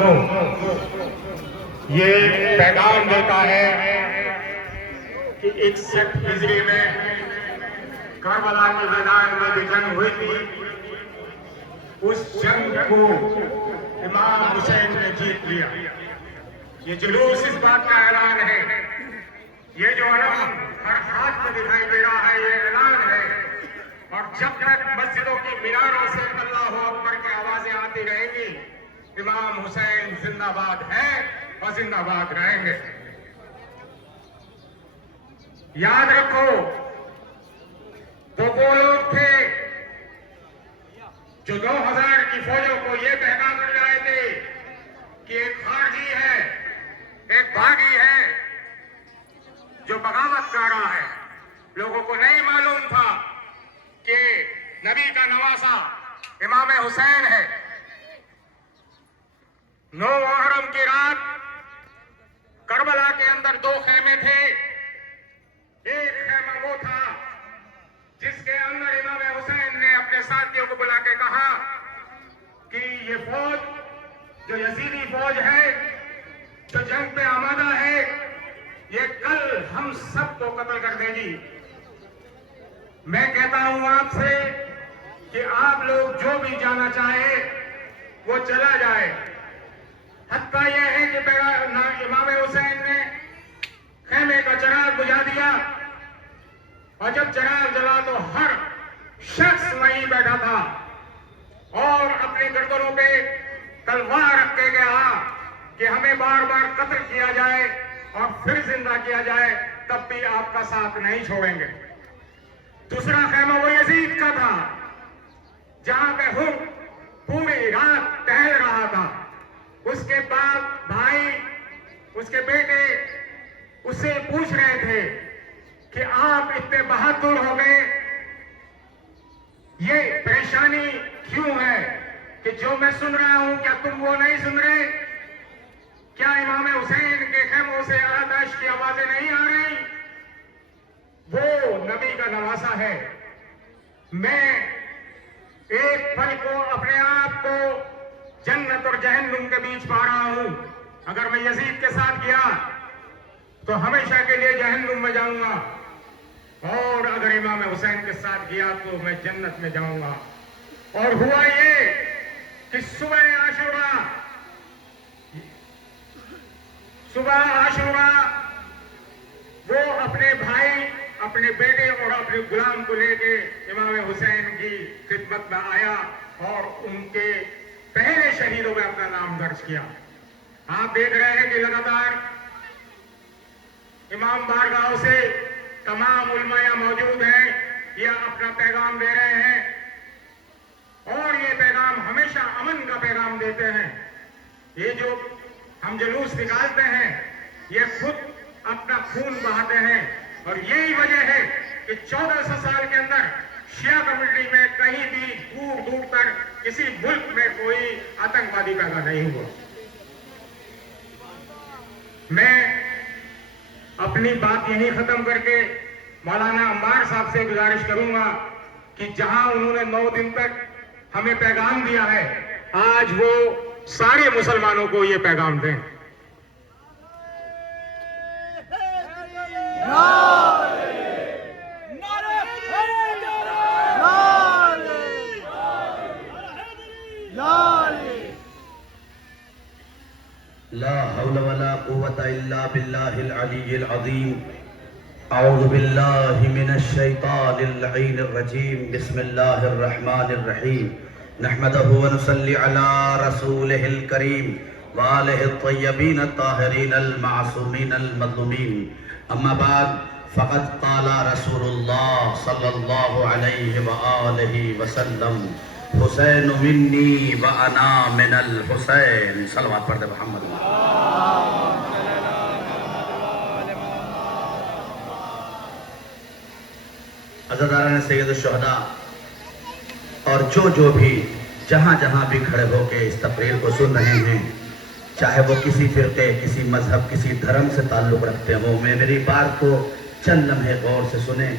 کو یہ پیغام دیتا ہے کہ 61 ہجری میں کربلا کے میدان میں جو جنگ ہوئی تھی، اس جنگ کو امام حسین نے جیت لیا۔ یہ جلوس اس بات کا اعلان ہے، یہ جو علم ہر ہاتھ میں دکھائی دے رہا ہے، یہ اعلان ہے۔ اور جب تک مسجدوں کی میناروں سے اللہ اکبر کی آوازیں آتی رہیں گی، امام حسین زندہ باد ہے اور زندہ باد رہیں گے۔ یاد رکھو، وہ لوگ تھے جو 2000 کی فوجوں کو یہ پیغام کر رہے تھے کہ ایک خارجی ہے، ایک باغی ہے جو بغاوت کر رہا ہے۔ لوگوں کو نہیں معلوم تھا کہ نبی کا نواسا امام حسین ہے۔ 9 محرم کی رات کربلا کے اندر 2 خیمے تھے۔ ایک خیمہ وہ تھا جس کے اندر امام حسین نے اپنے ساتھیوں کو بلا کے کہا کہ یہ فوج جو یزیدی فوج ہے، جو جنگ پہ آمادہ ہے، یہ کل ہم سب کو قتل کر دے گی۔ میں کہتا ہوں آپ سے کہ آپ لوگ جو بھی جانا چاہے وہ چلا جائے۔ حتیٰ یہ ہے کہ امام حسین نے خیمے کا چراغ بجھا دیا، اور جب چراغ جلا تو ہر شخص وہیں بیٹھا تھا اور اپنی گردنوں پہ تلوار رکھ کے کہا کہ ہمیں بار بار قتل کیا جائے اور پھر زندہ کیا جائے، تب بھی آپ کا ساتھ نہیں چھوڑیں گے۔ دوسرا خیمہ وہ یزید کا تھا جہاں پہ ہم پوری رات ٹہل رہا تھا۔ اس کے باپ، بھائی، اس کے بیٹے اس سے پوچھ رہے تھے کہ آپ اتنے بہادر ہو گئے، یہ پریشانی کیوں ہے کہ جو میں سن رہا ہوں کیا تم وہ نہیں سن رہے؟ کیا امام حسین کے خیموں سے آتش کی آوازیں نہیں آ رہی؟ وہ نبی کا نواسا ہے۔ میں ایک پل کو اپنے آپ کو جنت اور جہنم کے بیچ پا رہا ہوں۔ اگر میں یزید کے ساتھ گیا تو ہمیشہ کے لیے جہنم میں جاؤں گا، اور اگر امام حسین کے ساتھ گیا تو میں جنت میں جاؤں گا۔ اور ہوا یہ کہ صبح عاشورہ وہ اپنے بھائی، اپنے بیٹے اور اپنے غلام کو لے کے امام حسین کی خدمت میں آیا اور ان کے پہلے شہیدوں میں اپنا نام درج کیا۔ آپ دیکھ رہے ہیں کہ لگاتار امام بارگاہوں سے تمام علماء موجود ہیں، یہ اپنا پیغام دے رہے ہیں، اور یہ پیغام ہمیشہ امن کا پیغام دیتے ہیں۔ یہ جو ہم جلوس نکالتے ہیں یہ خود اپنا خون بہاتے ہیں، اور یہی وجہ ہے کہ 1400 سال کے اندر شیعہ کمیونٹی میں کہیں بھی دور دور تک کسی ملک میں کوئی آتنکوادی پیدا نہیں ہوا۔ میں اپنی بات یہیں ختم کر کے مولانا عمار صاحب سے گزارش کروں گا کہ جہاں انہوں نے 9 دن تک ہمیں پیغام دیا ہے، آج وہ سارے مسلمانوں کو یہ پیغام دیں۔ لا حول ولا قوة إلا بالله العلي العظيم أعوذ بالله من الشيطان اللعين الرجيم بسم الله الرحمن الرحيم نحمده ونصلي على رسوله الكريم وآله الطيبين الطاهرين المعصومين المظلومين أما بعد فقد قال رسول الله صلى الله عليه وآله وسلم حسین منی وانا من الحسین صلوات پڑھ دے محمد۔ عزاداران سید الشہداء اور جو بھی جہاں جہاں بھی کھڑے ہو کے اس تقریر کو سن رہے ہیں، چاہے وہ کسی فرقے، کسی مذہب، کسی دھرم سے تعلق رکھتے ہیں، وہ میری بات کو چند لمحے غور سے سنیں۔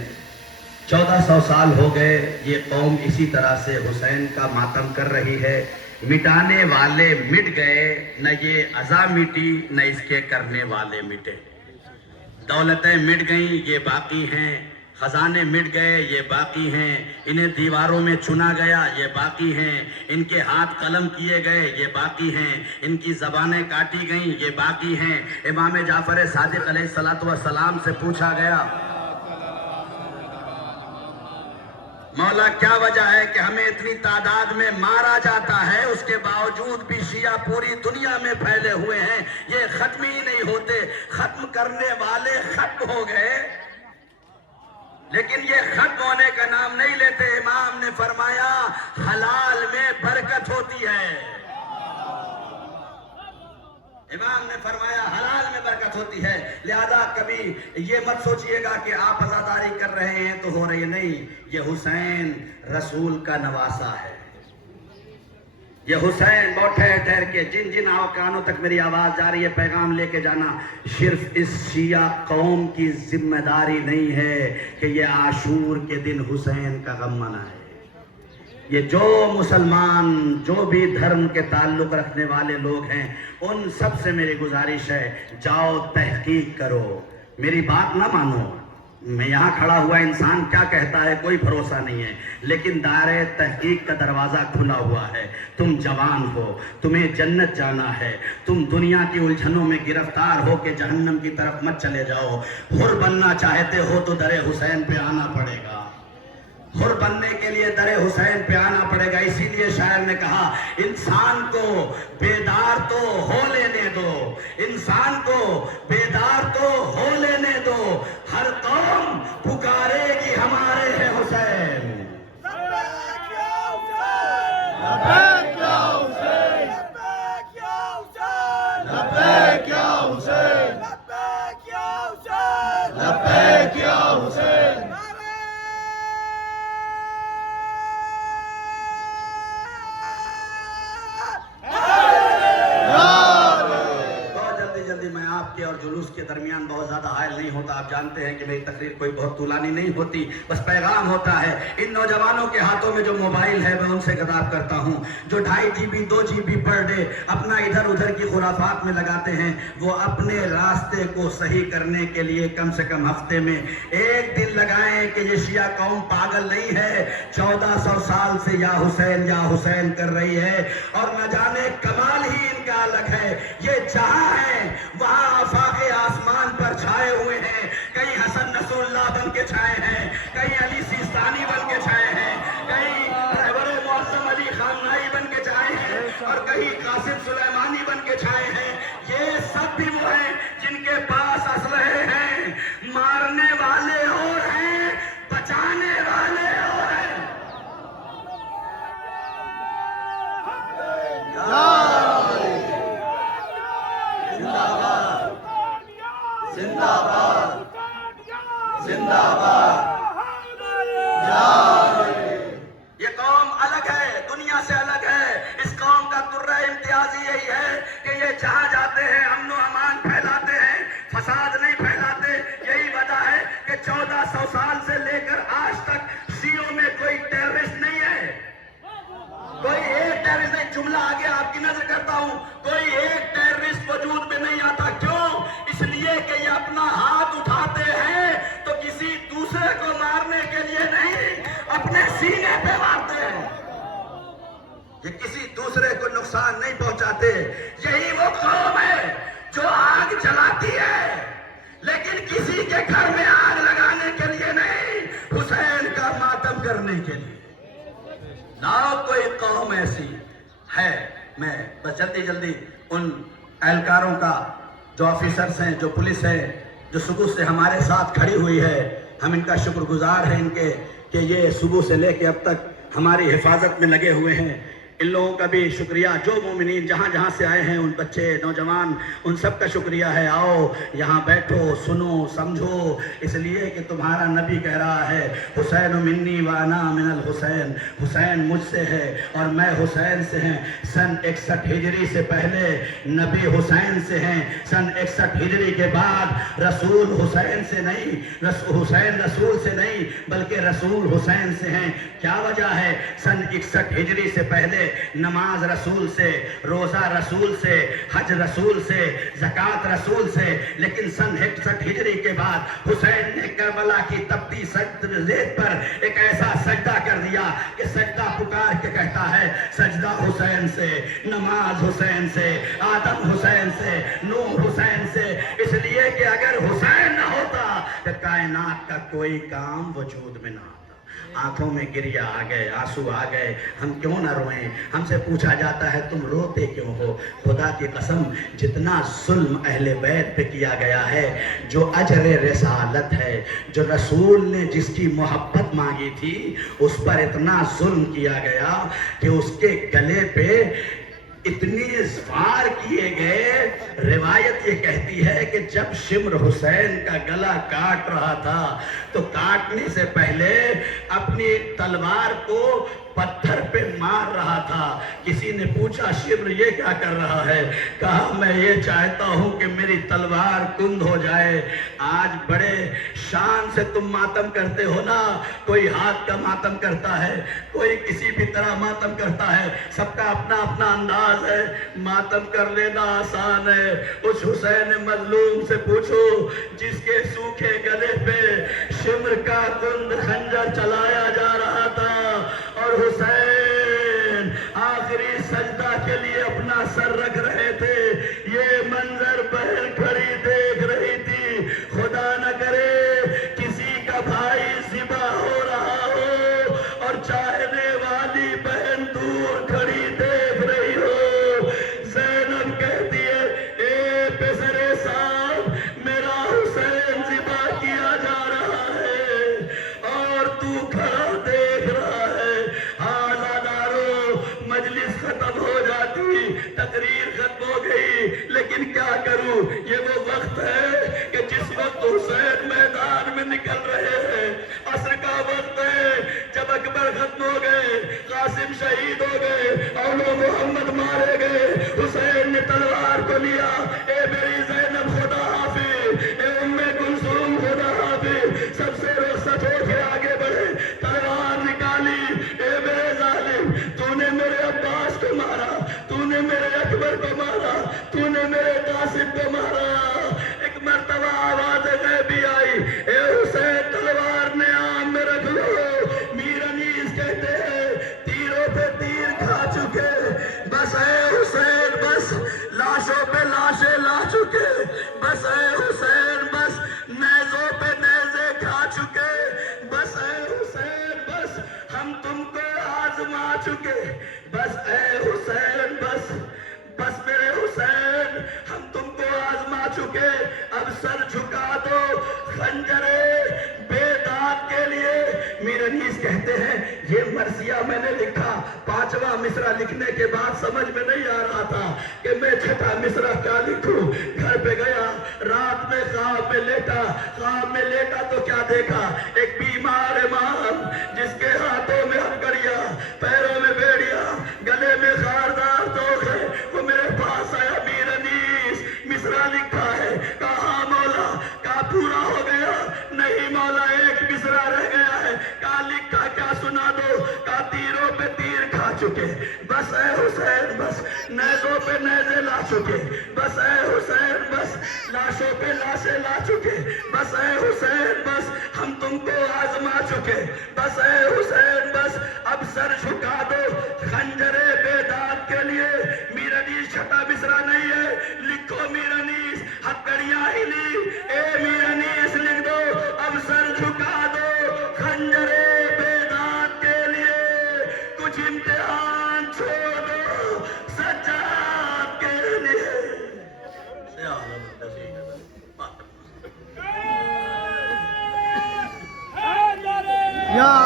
1400 سال ہو گئے یہ قوم اسی طرح سے حسین کا ماتم کر رہی ہے۔ مٹانے والے مٹ گئے، نہ یہ عزا مٹی نہ اس کے کرنے والے مٹے. دولتیں مٹ گئیں یہ باقی ہیں، خزانے مٹ گئے یہ باقی ہیں، انہیں دیواروں میں چنا گیا یہ باقی ہیں، ان کے ہاتھ قلم کیے گئے یہ باقی ہیں، ان کی زبانیں کاٹی گئیں یہ باقی ہیں. امام جعفر صادق علیہ السلام سے پوچھا گیا مولا کیا وجہ ہے کہ ہمیں اتنی تعداد میں مارا جاتا ہے، اس کے باوجود بھی شیعہ پوری دنیا میں پھیلے ہوئے ہیں، یہ ختم ہی نہیں ہوتے، ختم کرنے والے ختم ہو گئے لیکن یہ ختم ہونے کا نام نہیں لیتے. امام نے فرمایا حلال میں برکت ہوتی ہے. امام نے فرمایا حلال میں برکت ہوتی ہے، لہذا کبھی یہ مت سوچئے گا کہ آپ عزاداری کر رہے ہیں تو ہو رہی ہے، نہیں، یہ حسین رسول کا نواسا ہے. یہ حسین بہت ٹھہر کے جن کانوں تک میری آواز جا رہی ہے پیغام لے کے جانا، صرف اس شیعہ قوم کی ذمہ داری نہیں ہے کہ یہ عاشور کے دن حسین کا غم منائے. یہ جو مسلمان جو بھی دھرم کے تعلق رکھنے والے لوگ ہیں ان سب سے میری گزارش ہے جاؤ تحقیق کرو، میری بات نہ مانو. میں یہاں کھڑا ہوا انسان کیا کہتا ہے کوئی بھروسہ نہیں ہے، لیکن دائرے تحقیق کا دروازہ کھلا ہوا ہے. تم جوان ہو، تمہیں جنت جانا ہے، تم دنیا کی الجھنوں میں گرفتار ہو کے جہنم کی طرف مت چلے جاؤ. حر بننا چاہتے ہو تو در حسین پہ آنا پڑے گا، حر بننے کے لیے در حسین پہ آنا پڑے گا. اسی لیے شاعر نے کہا انسان کو بیدار تو ہو لینے دو، انسان کو بیدار تو ہو لینے دو، ہر قوم پکارے گی ہمارے ہے حسین. اور جلوس کے درمیان بہت زیادہ حائل نہیں ہوتا. آپ جانتے ہیں کہ میری تقریر کوئی بہت طولانی نہیں ہوتی، بس پیغام ہوتا ہے. ان نوجوانوں کے ہاتھوں میں جو موبائل ہے میں ان سے خطاب کرتا ہوں، جو 2.5 GB 2 GB پر ڈے اپنا ادھر ادھر کی خرافات میں لگاتے ہیں، وہ اپنے راستے کو صحیح کرنے کے لیے کم سے کم ہفتے میں ایک دن لگائیں کہ یہ شیعہ قوم پاگل نہیں ہے، 1400 سال سے یا حسین کر رہی ہے اور نہ جانے کمال ہی ان کا الگ ہے. یہ جہاں ہے وہاں آفاق آسمان پر چھائے ہوئے ہیں، کہیں حسن نصر اللہ بن کے چھائے ہیں، کہیں علی سیستانی بن کے چھائے ہیں، کہیں رہبر معظم علی خامنائی بن کے چھائے ہیں اور کہیں قاسم سلیمانی بن کے چھائے ہیں. یہ سب بھی وہ ہیں جن کے پاس اسلحے ہیں، مارنے والے اور ہیں، بچانے والے اور ہیں. یہ قوم الگ ہے، دنیا سے الگ ہے. اس قوم کا درہ امتیازی یہی ہے کہ یہ جہاں جاتے ہیں امن و امان پھیلاتے ہیں، فساد نہیں پھیلاتے. یہی وجہ ہے کہ 1400 سال سے لے کر آج تک شیعوں میں کوئی ٹیررسٹ نہیں ہے، کوئی ایک ٹیررسٹ نہیں. جملہ آگے آپ کی نظر کرتا ہوں، کوئی ایک ٹیررسٹ وجود میں نہیں آتا. کیوں؟ اس لیے کہ یہ اپنا ہاتھ اٹھاتے ہیں تو کسی دوسرے کو مارنے کے لیے نہیں، اپنے سینے پہ مارتے ہیں. یہ کسی دوسرے کو نقصان نہیں پہنچاتے. یہی وہ قوم ہے جو آگ جلاتی ہے لیکن کسی کے گھر میں آگ لگانے کے لیے نہیں، حسین کا ماتم کرنے کے لیے. نہ کوئی قوم ایسی ہے. میں بس جلدی ان اہلکاروں کا، جو آفیسرز ہیں، جو پولیس ہے، جو صبح سے ہمارے ساتھ کھڑی ہوئی ہے، ہم ان کا شکر گزار ہیں ان کے کہ یہ صبح سے لے کے اب تک ہماری حفاظت میں لگے ہوئے ہیں. ان لوگوں کا بھی شکریہ، جو مومنین جہاں جہاں سے آئے ہیں، ان بچے نوجوان، ان سب کا شکریہ ہے. آؤ یہاں بیٹھو، سنو، سمجھو، اس لیے کہ تمہارا نبی کہہ رہا ہے حسین منی وانا من الحسین، حسین مجھ سے ہے اور میں حسین سے ہیں. سن 61 ہجری سے پہلے نبی حسین سے ہیں، سن 61 ہجری کے بعد رسول حسین سے نہیں، حسین رسول سے نہیں بلکہ رسول حسین سے ہیں. کیا وجہ ہے؟ سن 61 ہجری سے پہلے نماز رسول سے، روزہ رسول سے، حج رسول سے، زکوٰۃ رسول سے، لیکن سن 61 ہجری کے بعد حسین نے کربلا کی تپتی ریت پر ایک ایسا سجدہ کر دیا کہ سجدہ پکار کے کہتا ہے سجدہ حسین سے، نماز حسین سے، آدم حسین سے، نوح حسین سے، اس لیے کہ اگر حسین نہ ہوتا تو کائنات کا کوئی کام وجود میں نہ آتا۔ آنکھوں میں گریا آ گئے، آنسو آ گئے، ہم کیوں نہ روئیں؟ ہم سے پوچھا جاتا ہے تم روتے کیوں ہو؟ خدا کی قسم جتنا ظلم اہل بیت پہ کیا گیا ہے، جو اجر رسالت ہے، جو رسول نے جس کی محبت مانگی تھی، اس پر اتنا ظلم کیا گیا کہ اس کے گلے پہ اتنی اظفار کیے گئے۔ روایت یہ کہتی ہے کہ جب شمر حسین کا گلا کاٹ رہا تھا تو کاٹنے سے پہلے اپنی تلوار کو پتھر پہ مار رہا تھا۔ کسی نے پوچھا شمر یہ کیا کر رہا ہے؟ کہا میں یہ چاہتا ہوں کہ میری تلوار کند ہو جائے۔ آج بڑے شان سے تم ماتم کرتے ہو نا، کوئی ہاتھ کا ماتم کرتا ہے، کوئی کسی بھی طرح ماتم کرتا ہے، سب کا اپنا اپنا انداز ہے۔ ماتم کر لینا آسان ہے، اس حسین مظلوم سے پوچھو جس کے سوکھے گلے پہ شمر کا کند خنجر چلایا جا رہا تھا، اور حسین آخری سجدہ کے لیے اپنا سر رکھ رہے تھے۔ یہ منظر بہن کھڑی دیکھ رہی تھی۔ خدا نہ کرے کسی کا بھائی ذبح ہو رہا ہو اور چاہنے والی بہن دور کھڑی دیکھ رہی ہو۔ زینب کہتی ہے اے پسرے صاحب، میرا حسین ذبح کیا جا رہا ہے اور تو کھڑا دیکھ رہا ہے۔ مجلس ختم ہو جاتی، تقریر ختم ہو گئی، لیکن کیا کروں؟ یہ وہ وقت ہے کہ جس وقت حسین میدان میں نکل رہے ہیں، عصر کا وقت ہے، جب اکبر ختم ہو گئے، قاسم شہید ہو گئے اور وہ محمد مارے گئے، حسین نے تلوار کو لیا، اے میری زینب خدا حافظ، اے ام کلثوم خدا حافظ، سب سے رخصت ہو کے آگے بڑھے، تلوار نکالی، اے میرے ظالم، تو نے میرے عباس کو مارا، تو نے میرے اکبر کو مارا، تو نے میرے قاسم کو مارا۔ ایک مرتبہ آواز غیبی آئی، اے حسین تلوار نے آم میں رکھ لو۔ میر انیس کہتے ہیں تیروں پہ تیر کھا چکے، بس اے حسین بس لاشوں پہ لاشیں لا چکے، بس اے حسین بس نیزوں پہ نیزے کھا چکے، بس اے حسین بس ہم تم کو آزما چکے، بس اے حسین بس بس میرے حسین ہم تم کو آزما چکے، اب سر جھکا دو خنجرے بے داغ کے لیے۔ میر انیس کہتے ہیں یہ مرثیہ میں نے لکھا، 5واں مصرع لکھنے کے بعد سمجھ میں نہیں آ رہا تھا کہ میں 6واں مصرع کیا لکھوں۔ گھر پہ گیا، رات میں خواب میں لیٹا، خواب میں لیٹا تو کیا دیکھا؟ ایک بیمار امام جس کے ہاتھوں میں ہتھکڑیاں، پیروں میں بیڑیاں، گلے میں خاردار توق ہے، وہ میرے پاس آیا۔ میر انیس مصرع لکھا ہے، کہا مولا، کہا پورا ہو گیا؟ نہیں مولا ایک مصرع رہ گیا ہے۔ کہا لکھا کیا؟ سنا دو۔ کہا تیروں پہ تیر کھا چکے، بس اے حسین بس نیزوں پہ نیزے لا چکے، بس اے حسین بس لاشوں پہ لاشیں لا چکے، بس اے حسین بس ہم تم کو آزما چکے، بس اے حسین بس اب سر جھکا دو خنجرے بے داغ کے لیے۔ میر انیس 6واں مصرع نہیں ہے، لکھو میر انیس، ہتھکڑیاں ہلی، اے میر انیس لکھ دو، اب سر جھکا دو خنجرے بے داغ کے لیے، کچھ امتحان چھوڑ دو سجاد کے لیے۔ یا